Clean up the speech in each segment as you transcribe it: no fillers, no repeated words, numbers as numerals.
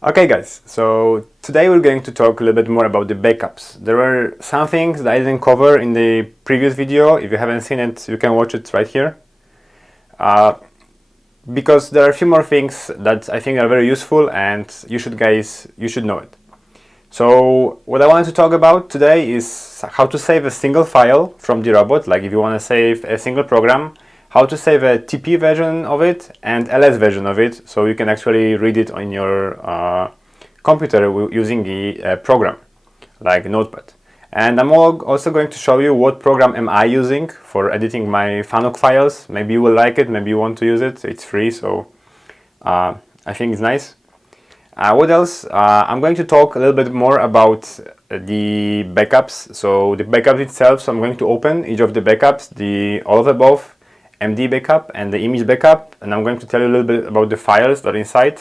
Okay guys, so today we're going to talk a little bit more about the backups. There were some things that I didn't cover in the previous video. If you haven't seen it, you can watch it right here. Because there are a few more things that I think are very useful and you should know it. So what I wanted to talk about today is how to save a single file from the robot, like if you want to save a single program, how to save a TP version of it and LS version of it, so you can actually read it on your computer using the program, like Notepad. And I'm also going to show you what program am I using for editing my FANUC files. Maybe you will like it, maybe you want to use it. It's free, so I think it's nice. What else? I'm going to talk a little bit more about the backups. So the backups itself, so I'm going to open each of the backups, the all of the above, MD backup and the image backup, and I'm going to tell you a little bit about the files that are inside,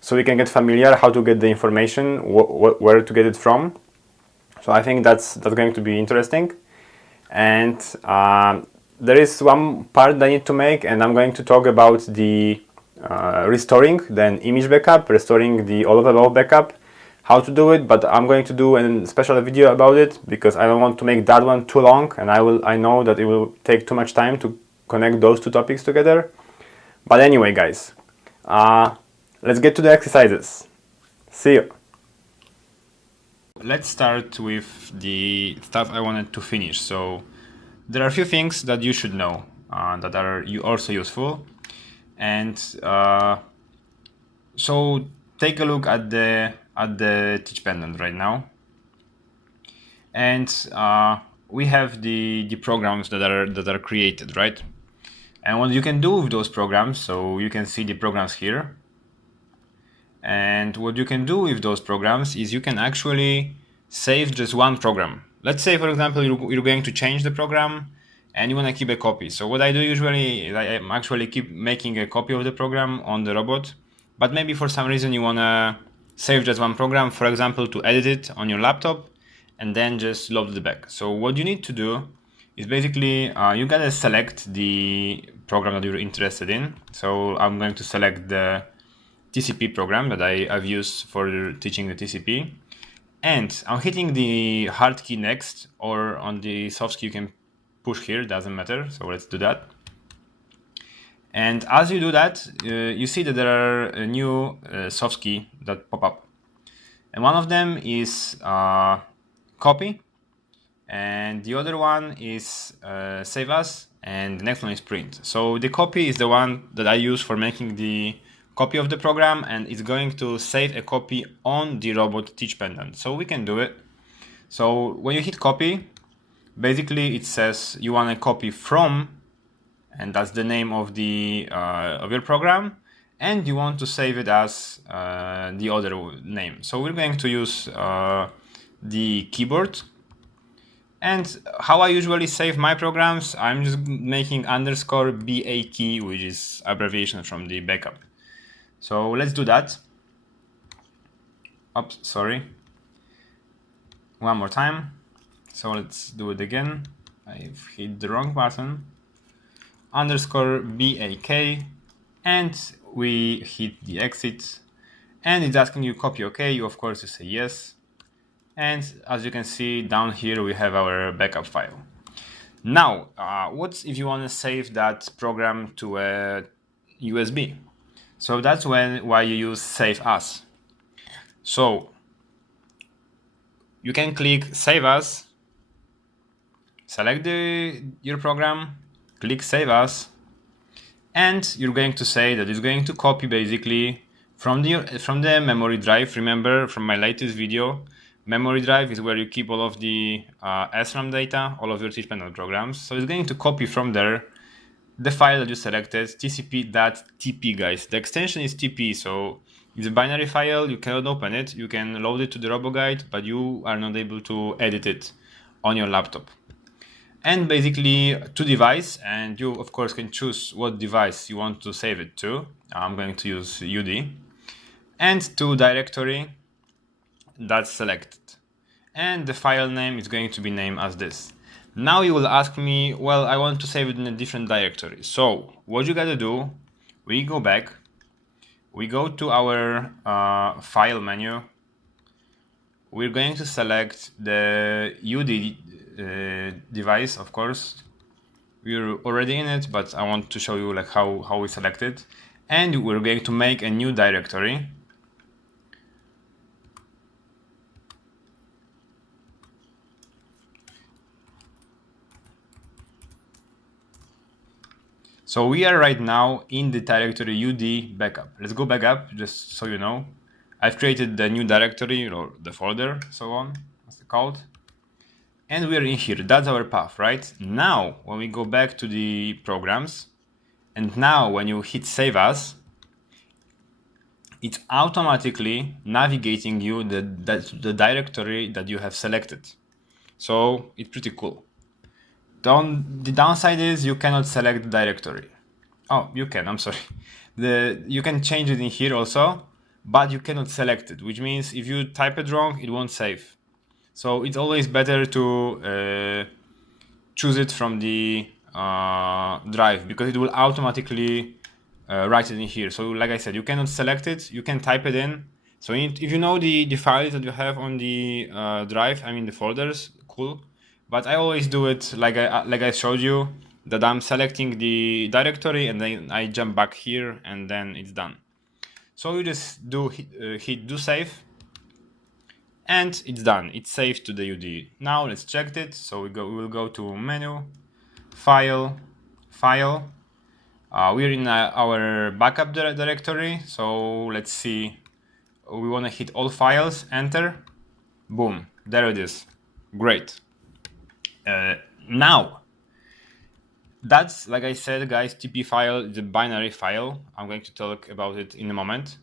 so we can get familiar how to get the information, where to get it from. So I think that's going to be interesting. And there is one part that I need to make, and I'm going to talk about the restoring then image backup, restoring the all of the above backup, how to do it, but I'm going to do a special video about it because I don't want to make that one too long, and I know that it will take too much time to connect those two topics together. But anyway guys, let's get to the exercises. See you. Let's start with the stuff I wanted to finish. So there are a few things that you should know that are also useful. And so take a look at the teach pendant right now, and we have the programs that are created, right? And what you can do with those programs, so you can see the programs here. And what you can do with those programs is you can actually save just one program. Let's say, for example, you're going to change the program and you want to keep a copy. So what I do usually is I actually keep making a copy of the program on the robot, but maybe for some reason you want to save just one program, for example, to edit it on your laptop and then just load it back. So what you need to do is basically you gotta select the program that you're interested in. So I'm going to select the TCP program that I've used for teaching the TCP, and I'm hitting the hard key next, or on the soft key you can push here, doesn't matter. So let's do that. And as you do that, you see that there are a new soft key that pop up, and one of them is copy, and the other one is save as, and the next one is print. So the copy is the one that I use for making the copy of the program, and it's going to save a copy on the robot teach pendant. So we can do it. So when you hit copy, basically it says you want a copy from, and that's the name of the of your program, and you want to save it as the other name. So we're going to use the keyboard. And how I usually save my programs, I'm just making _BAK, which is abbreviation from the backup. So let's do that. Oops, sorry. One more time. So let's do it again. I've hit the wrong button. _BAK, and we hit the exit, and it's asking you copy OK. You of course you say yes. And as you can see down here, we have our backup file. Now, what if you want to save that program to a USB? So that's why you use save as. So you can click save as, select your program, click save as, and you're going to say that it's going to copy basically from the memory drive. Remember from my latest video, memory drive is where you keep all of the SRAM data, all of your teach pendant programs. So it's going to copy from there the file that you selected, tcp.tp, guys. The extension is TP, so it's a binary file. You cannot open it. You can load it to the RoboGuide, but you are not able to edit it on your laptop. And basically to device, and you of course can choose what device you want to save it to. I'm going to use UD, and to directory that's selected, and the file name is going to be named as this. Now you will ask me, well, I want to save it in a different directory. So what you gotta do, we go back, we go to our file menu. We're going to select the UD device, of course. We're already in it, but I want to show you like how we select it. And we're going to make a new directory. So we are right now in the directory UD backup. Let's go back up, just so you know. I've created the new directory, or the folder, so on, what's it called. And we're in here, that's our path, right? Now, when we go back to the programs, and now when you hit save as, it's automatically navigating you the directory that you have selected. So it's pretty cool. The downside is you cannot select the directory. Oh, you can, I'm sorry. You can change it in here also, but you cannot select it, which means if you type it wrong, it won't save. So it's always better to choose it from the drive, because it will automatically write it in here. So like I said, you cannot select it, you can type it in. So if you know the files that you have on the drive, I mean the folders, cool. But I always do it like I showed you, that I'm selecting the directory and then I jump back here and then it's done. So you just hit do save, and it's done. It's saved to the UD. Now let's check it. So we will go to menu, file. We're in our backup directory. So let's see. We want to hit all files, enter. Boom, there it is. Great. Now, that's, like I said, guys, TP file is a binary file. I'm going to talk about it in a moment.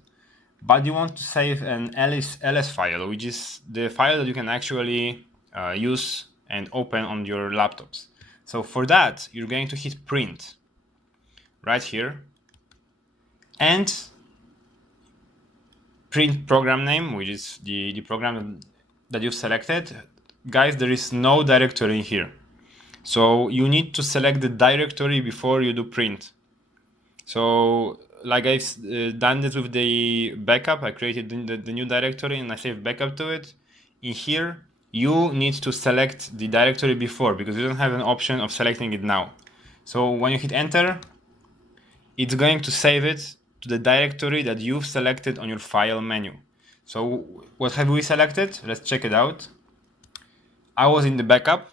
But you want to save an ls file, which is the file that you can actually use and open on your laptops. So for that, you're going to hit print right here and print program name, which is the program that you've selected. Guys, there is no directory in here. So you need to select the directory before you do print. So like I've done this with the backup, I created the new directory and I saved backup to it. In here, you need to select the directory before, because you don't have an option of selecting it now. So when you hit enter, it's going to save it to the directory that you've selected on your file menu. So what have we selected? Let's check it out. I was in the backup.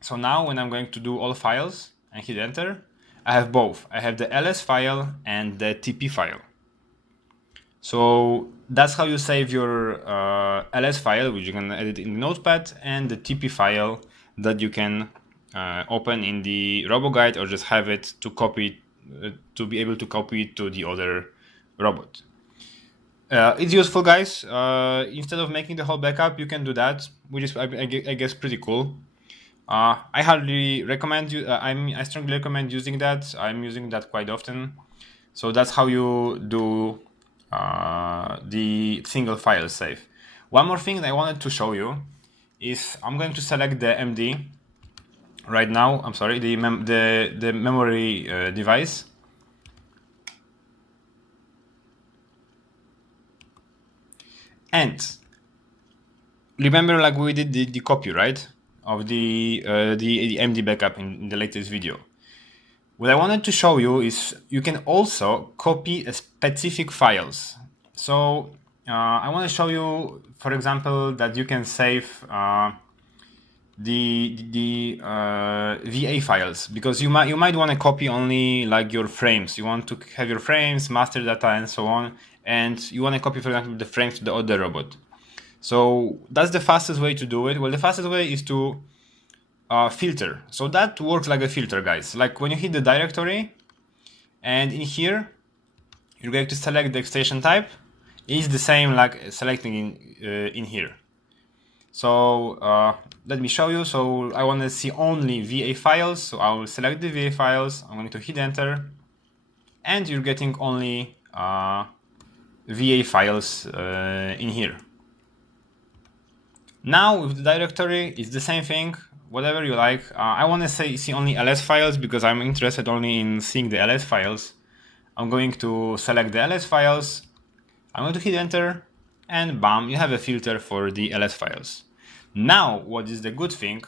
So now when I'm going to do all files and hit enter, I have both. I have the ls file and the TP file. So that's how you save your ls file, which you can edit in the notepad, and the TP file that you can open in the RoboGuide, or just have it to copy, to be able to copy it to the other robot. It's useful, guys. Instead of making the whole backup, you can do that, which is, I guess, pretty cool. I hardly recommend you. I strongly recommend using that. I'm using that quite often. So that's how you do the single file save. One more thing that I wanted to show you is I'm going to select the MD right now. I'm sorry, the memory device. And remember, like we did the copy, right? Of the MD backup in the latest video. What I wanted to show you is you can also copy specific files. So I want to show you, for example, that you can save the VA files, because you might want to copy only like your frames. You want to have your frames, master data, and so on, and you want to copy, for example, the frames to the other robot. So that's the fastest way to do it. Well, the fastest way is to filter. So that works like a filter, guys. Like when you hit the directory, and in here, you're going to select the extension type. It's the same like selecting in here. So let me show you. So I want to see only VA files. So I will select the VA files. I'm going to hit enter, and you're getting only VA files in here. Now with the directory, it's the same thing, whatever you like. I want to see only ls files, because I'm interested only in seeing the ls files. I'm going to select the ls files. I'm going to hit enter, and bam, you have a filter for the ls files. Now, what is the good thing?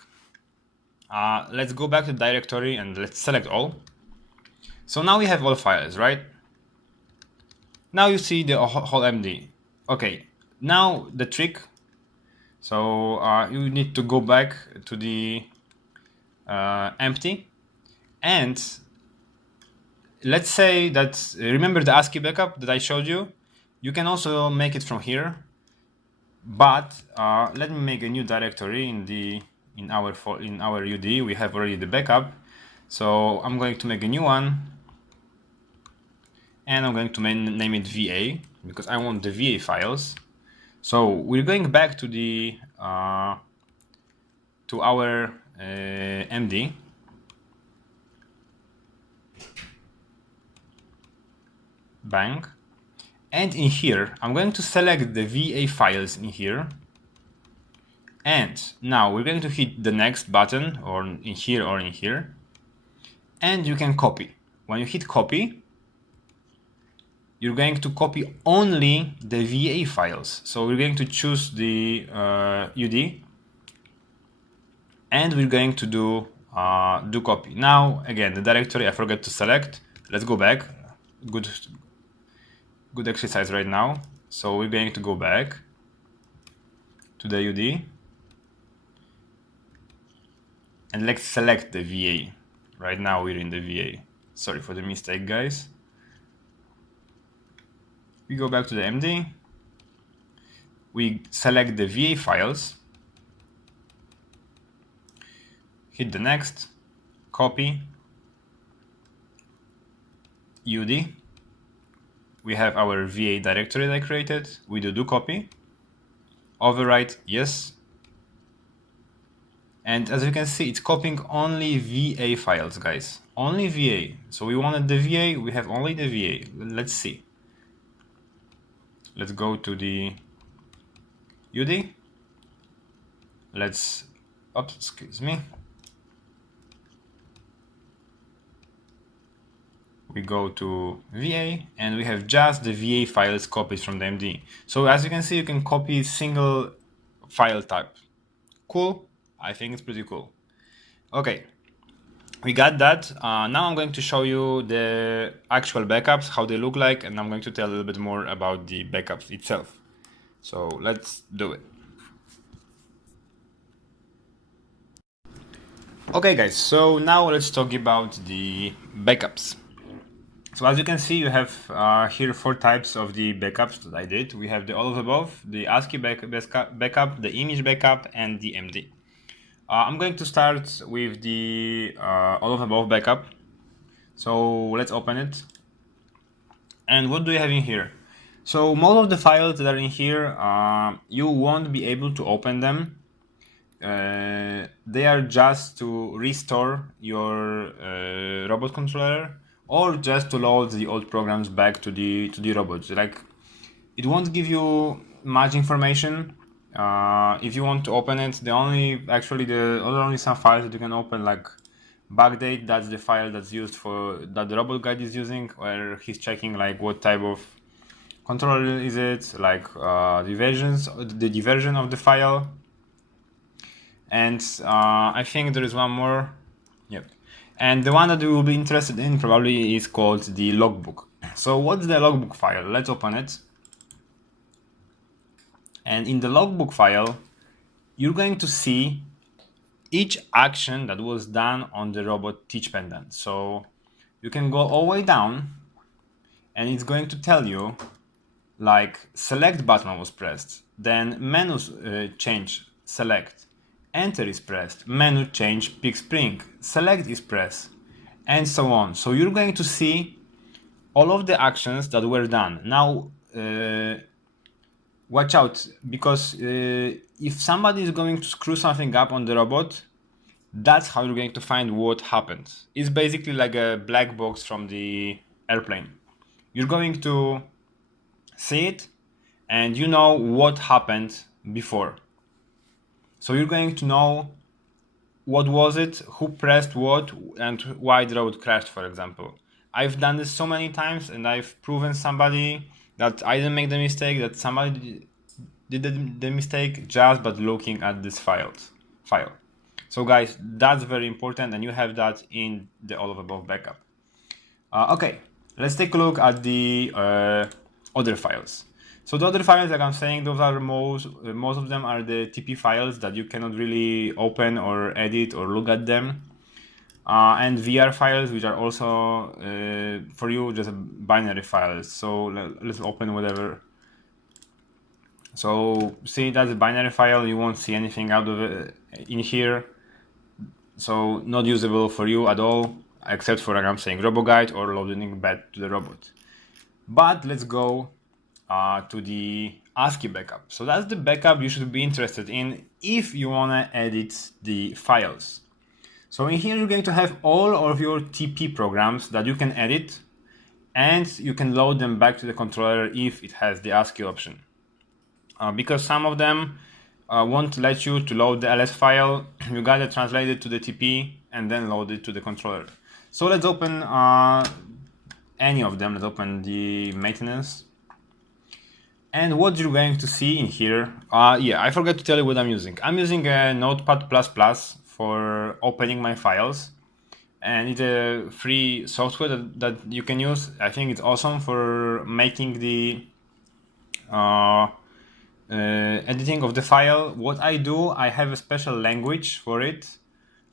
Let's go back to the directory and let's select all. So now we have all files, right? Now you see the whole MD. Okay, now the trick. So you need to go back to the empty, and let's say that, remember the ASCII backup that I showed you? You can also make it from here, but let me make a new directory in our UD. We have already the backup, so I'm going to make a new one, and I'm going to name it VA because I want the VA files. So we're going back to the to our MD. Bank, and in here I'm going to select the VA files in here, and now we're going to hit the next button, or in here, and you can copy. When you hit copy, you're going to copy only the VA files. So we're going to choose the UD, and we're going to do copy. Now again, the directory I forgot to select. Let's go back. Good exercise right now. So we're going to go back to the UD, and let's select the VA. Right now we're in the VA. Sorry for the mistake, guys. We go back to the MD. We select the VA files. Hit the next, copy, UD. We have our VA directory that I created. We do copy, overwrite, yes. And as you can see, it's copying only VA files, guys. Only VA. So we wanted the VA, we have only the VA. Let's see. Let's go to the UD. Let's, oops, excuse me. We go to VA, and we have just the VA files copied from the MD. So as you can see, you can copy single file type. Cool? I think it's pretty cool. Okay, we got that. Now I'm going to show you the actual backups, how they look like, and I'm going to tell a little bit more about the backups itself. So let's do it. Okay guys, so now let's talk about the backups. So as you can see, you have here 4 types of the backups that I did. We have the all of above, the ASCII backup, the image backup, and the MD. I'm going to start with the all of above backup. So let's open it. And what do you have in here? So most of the files that are in here, you won't be able to open them. They are just to restore your robot controller, or just to load the old programs back to the robots. Like, it won't give you much information. If you want to open it, only some files that you can open, like backdate. That's the file that's used that the robot guide is using, where he's checking like what type of controller is it, like the version of the file. And I think there is one more. Yep. And the one that we will be interested in probably is called the logbook. So what's the logbook file? Let's open it. And in the logbook file, you're going to see each action that was done on the robot teach pendant. So you can go all the way down, and it's going to tell you, like, select button was pressed, then menu change, select, enter is pressed, menu change, pick spring, select is pressed, and so on. So you're going to see all of the actions that were done. Now, watch out, because if somebody is going to screw something up on the robot, that's how you're going to find what happened. It's basically like a black box from the airplane. You're going to see it, and you know what happened before. So you're going to know what was it, who pressed what, and why the robot crashed, for example. I've done this so many times, and I've proven somebody that I didn't make the mistake, that somebody did the mistake just by looking at this file. So guys, that's very important, and you have that in the all of above backup. Okay, let's take a look at the other files. So the other files, like I'm saying, those are most of them are the TP files that you cannot really open or edit or look at them. And VR files, which are also for you just binary files. So let's open whatever. So see, that's a binary file. You won't see anything out of it in here. So not usable for you at all, except for, like I'm saying, RoboGuide or loading back to the robot. But let's go to the ASCII backup. So that's the backup you should be interested in if you want to edit the files. So in here, you're going to have all of your TP programs that you can edit, and you can load them back to the controller if it has the ASCII option. Because some of them won't let you to load the ls file, you gotta translate it to the TP and then load it to the controller. So let's open any of them. Let's open the maintenance. And what you're going to see in here, yeah, I forgot to tell you what I'm using. I'm using a Notepad++ for opening my files, and it's a free software that you can use. I think it's awesome for making the editing of the file. What I do, I have a special language for it,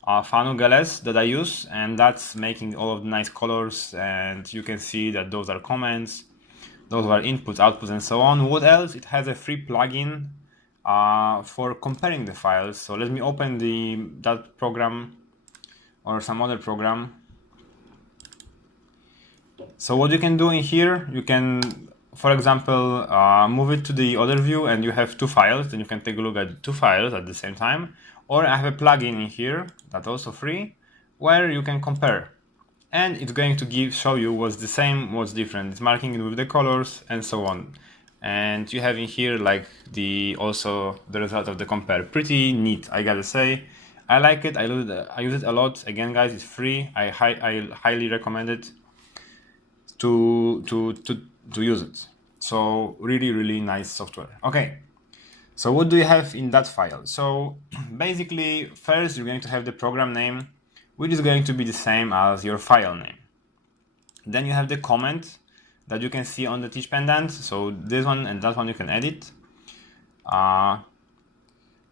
FANUC ls, that I use, and that's making all of the nice colors, and you can see that those are comments, those are inputs, outputs, and so on. What else? It has a free plugin for comparing the files. So let me open that program or some other program. So what you can do in here, you can, for example, move it to the other view, and you have two files. Then you can take a look at two files at the same time. Or I have a plugin in here that's also free, where you can compare. And it's going to show you what's the same, what's different. It's marking it with the colors and so on. And you have in here like also the result of the compare. Pretty neat, I gotta say. I like it. I use it a lot. Again, guys, it's free. I highly recommend it to use it. So really nice software. Okay. So what do you have in that file? So basically, first you're going to have the program name, which is going to be the same as your file name. Then you have the comment that you can see on the teach pendant. So this one and that one you can edit.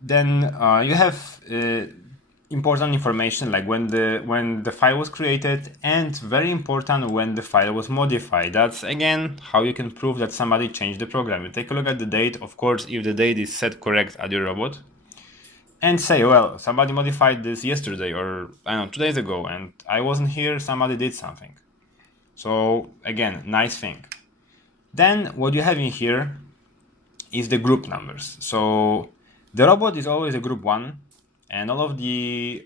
Then you have important information like when the file was created, and very important, when the file was modified. That's again how you can prove that somebody changed the program. You take a look at the date, of course, if the date is set correct at your robot, and say, well, somebody modified this yesterday, or I don't know, 2 days ago, and I wasn't here, somebody did something. So again, nice thing. Then what you have in here is the group numbers. So the robot is always a group 1, and all of the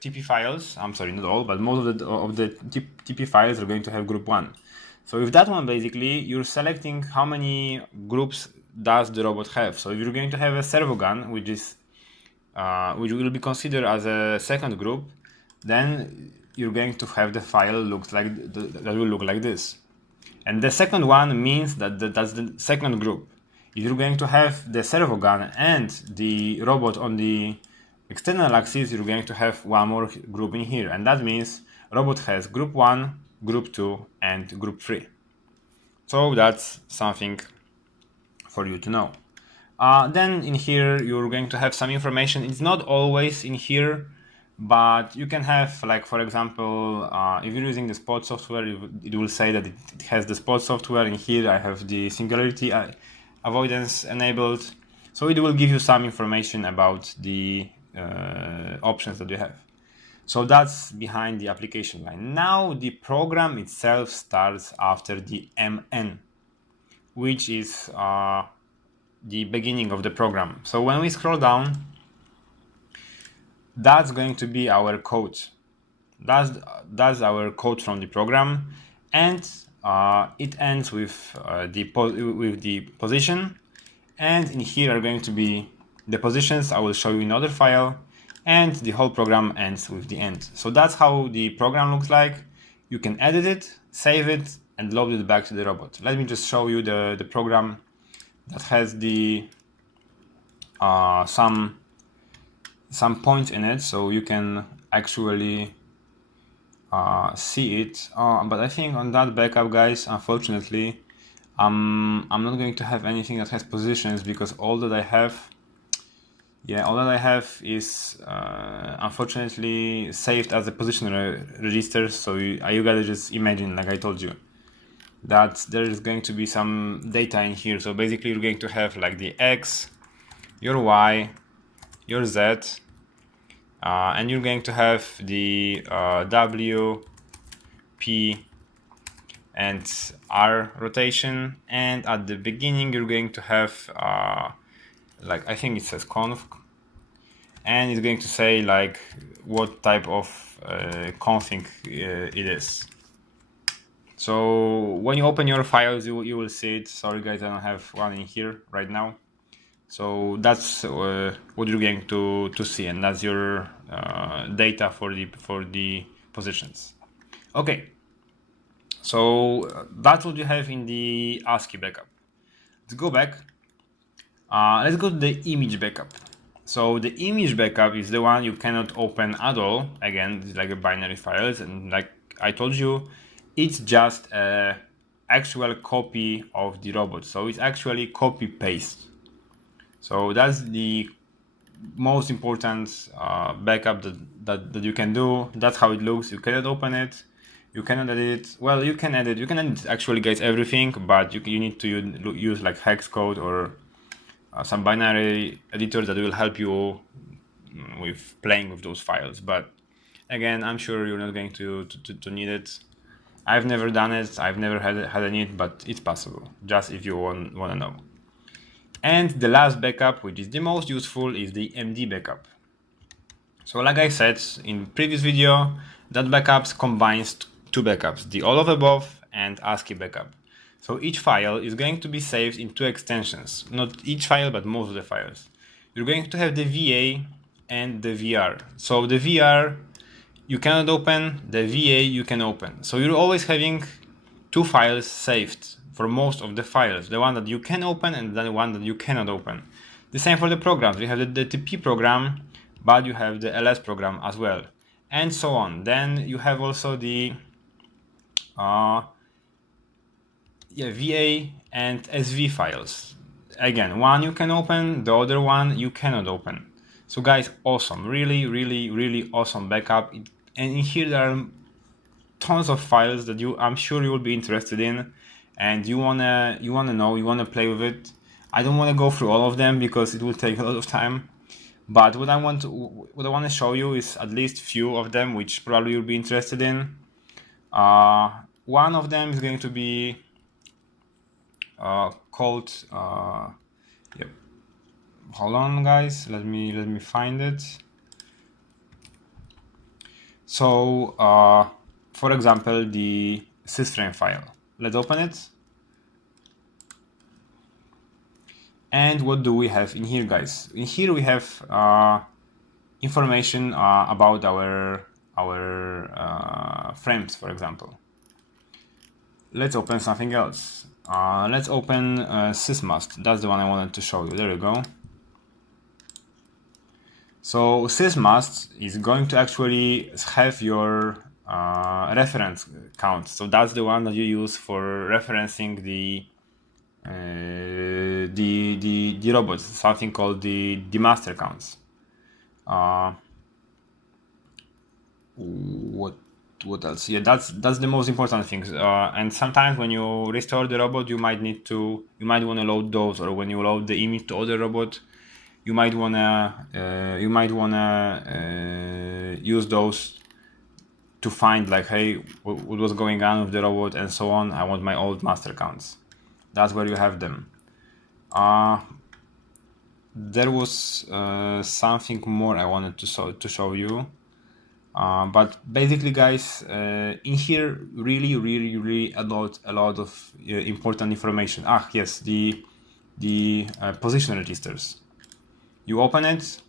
TP files, I'm sorry, not all, but most of the TP files are going to have group 1. So with that one, basically, you're selecting how many groups does the robot have. So if you're going to have a servo gun, which will be considered as a second group, then you're going to have the file that will look like this. And the second one means that that's the second group. If you're going to have the servo gun and the robot on the external axis, you're going to have one more group in here, and that means robot has group 1, group 2, and group 3. So that's something for you to know. Then in here you're going to have some information. It's not always in here, but you can have, like, for example, if you're using the spot software, it will say that it has the spot software. In here I have the singularity avoidance enabled, so it will give you some information about the options that you have. So that's behind the application line. Now the program itself starts after the MN, which is the beginning of the program. So when we scroll down, that's going to be our code. That's our code from the program, and it ends with the position, and in here are going to be the positions I will show you in another file, and the whole program ends with the end. So that's how the program looks like. you can edit it, save it, and load it back to the robot. Let me just show you the program that has the some points in it, so you can actually see it. But I think on that backup, guys, unfortunately, I'm not going to have anything that has positions, because all that I have is unfortunately saved as a position register. So you gotta just imagine, like I told you, that there is going to be some data in here. So basically you're going to have like the X, your Y, your Z, and you're going to have the W, P, and R rotation, and at the beginning you're going to have like, I think it says conf, and it's going to say like what type of config it is. So when you open your files, you will see it. Sorry guys, I don't have one in here right now. So that's what you're going to see, and that's your data for the positions. Okay, so that's what you have in the ASCII backup. Let's go back. Let's go to the image backup. So the image backup is the one you cannot open at all. Again, it's like a binary files, and like I told you, it's just a actual copy of the robot. So it's actually copy paste. So that's the most important backup that you can do. That's how it looks. You cannot open it, you cannot edit it. Well, you can edit actually, guys, everything, but you need to use like hex code or some binary editors that will help you with playing with those files. But again, I'm sure you're not going to need it. I've never done it, I've never had a need, but it's possible, just if you want to know. And the last backup, which is the most useful, is the MD backup. So like I said in previous video, that backup combines two backups, the all of above and ASCII backup. So each file is going to be saved in two extensions, not each file, but most of the files. You're going to have the VA and the VR. So the VR you cannot open, the VA you can open. So you're always having two files saved for most of the files, the one that you can open and the one that you cannot open. The same for the programs. You have the TP program, but you have the LS program as well, and so on. Then you have also the VA and SV files. Again, one you can open, the other one you cannot open. So guys, awesome, really awesome backup. And in here there are tons of files that I'm sure you will be interested in, and you wanna know, you wanna play with it. I don't want to go through all of them because it will take a lot of time, but what I want to show you is at least few of them which probably you'll be interested in. One of them is going to be called yep. Hold on, guys. Let me find it. So, for example, the sysframe file. Let's open it. And what do we have in here, guys? In here we have information about our frames, for example. Let's open something else. Let's open sysmust. That's the one I wanted to show you. There we go. So sysmust is going to actually have your reference count. So that's the one that you use for referencing the robots, something called the master counts. What else? Yeah, that's the most important thing. And sometimes when you restore the robot, you might want to load those, or when you load the image to other robot, you might wanna use those to find like, hey, what was going on with the robot and so on. I want my old master counts. That's where you have them. There was something more I wanted to show you, but basically, guys, in here really a lot of important information. Yes, the position registers. You open it,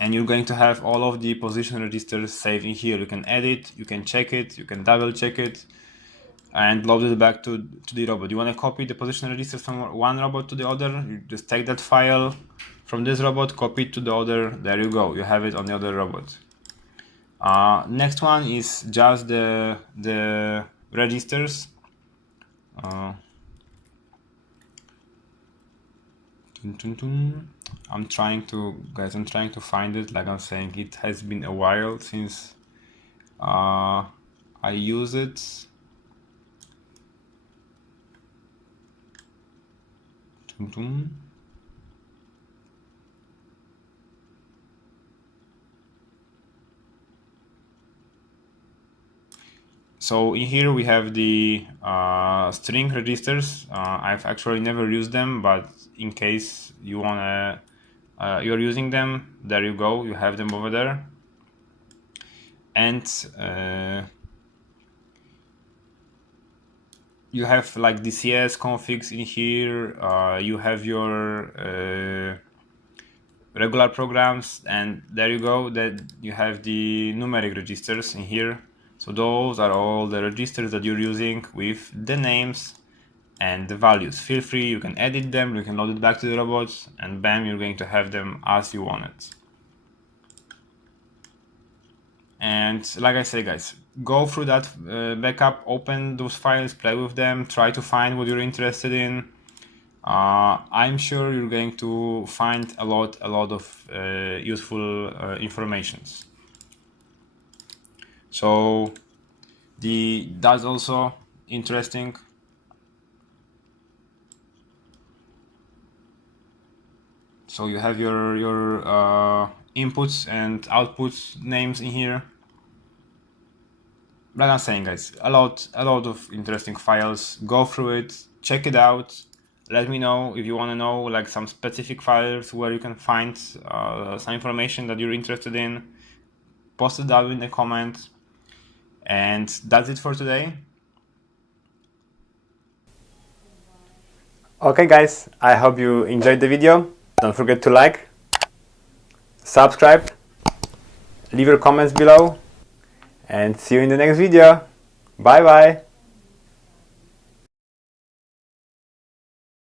and you're going to have all of the position registers saved in here. You can edit, you can check it, you can double check it, and load it back to the robot. You want to copy the position registers from one robot to the other, you just take that file from this robot, copy it to the other, there you go, you have it on the other robot. Next one is just the registers. I'm trying to find it. Like I'm saying, it has been a while since I use it. So in here we have the string registers. I've actually never used them, but in case you wanna you're using them, there you go, you have them over there. And you have like DCS configs in here. You have your regular programs, and there you go, that you have the numeric registers in here. So those are all the registers that you're using with the names and the values. Feel free, you can edit them, you can load it back to the robots, and bam, you're going to have them as you want it. And like I say, guys, go through that backup, open those files, play with them, try to find what you're interested in. I'm sure you're going to find a lot of useful informations. So that's also interesting. So you have your inputs and outputs names in here. Like I'm saying, guys, a lot of interesting files. Go through it, check it out. Let me know if you want to know like some specific files where you can find some information that you're interested in. Post it down in the comment. And that's it for today. Okay guys, I hope you enjoyed the video. Don't forget to like, subscribe, leave your comments below, and see you in the next video. Bye bye.